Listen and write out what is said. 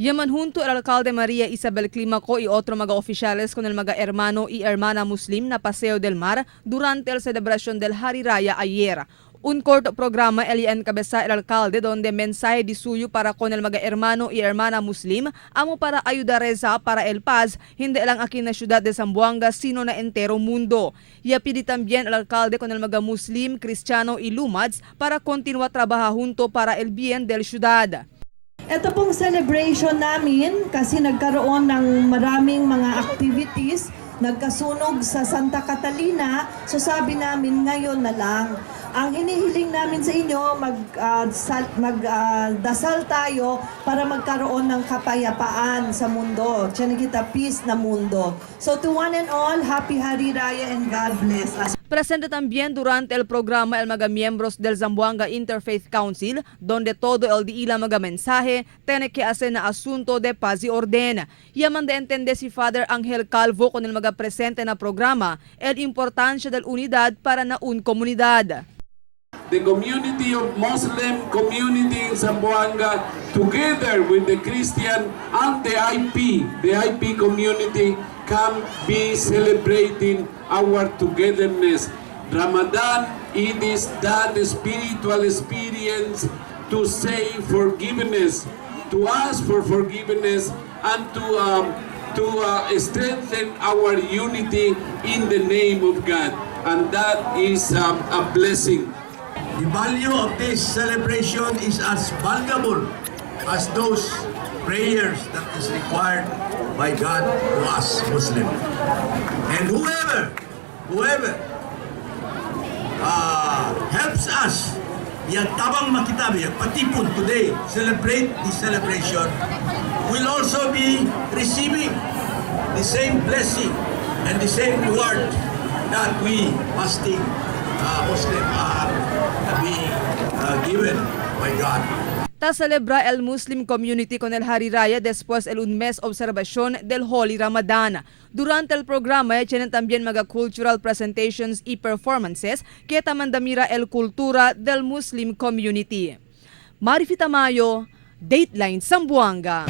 Yaman junto el Alcalde María Isabel Climaco y otros mga oficiales con el mga hermano y hermana muslim na Paseo del Mar durante la celebración del Hari Raya ayer. Un corto programa el encabeza el alcalde donde mensaje de suyo para con el mga hermano y hermana muslim amo para ayudar Reza para el paz, hindi lang aquí na syudad de Zamboanga sino na entero mundo. Y pidi también el alcalde con el mga muslim, cristiano y lumads para continuar trabajar junto para el bien del ciudad. Ito pong celebration namin kasi nagkaroon ng maraming mga activities, nagkasunog sa Santa Catalina, so sabi namin ngayon na lang. Ang hinihiling namin sa inyo, magdasal tayo para magkaroon ng kapayapaan sa mundo. Tiyan kita peace na mundo. So to one and all, happy Hari Raya and God bless us. Presente también durante el programa el mga miembros del Zamboanga Interfaith Council, donde todo el día mga mensaje tiene que hacer na asunto de paz y orden. Yaman de entender si Father Angel Calvo con el mga presente na programa, el importancia del unidad para na un comunidad. The community of Muslim community in Zamboanga, together with the Christian and the IP community, can be celebrating our togetherness. Ramadan, it is that spiritual experience to say forgiveness, to ask for forgiveness, and to strengthen our unity in the name of God. And that is a blessing. The value of this celebration is as valuable as those prayers that is required by God to us Muslims. And whoever helps us, yang tabang makitabi, yang patipon today, celebrate this celebration, will also be receiving the same blessing and the same reward that we fasting Muslim are being given by God. Ta celebra el Muslim community con el Hari Raya después el un mes observación del Holy Ramadan. Durante el programa tienen también mga cultural presentations y performances que tamandamira el cultura del Muslim community. Marifita Mayo, Dateline Zamboanga.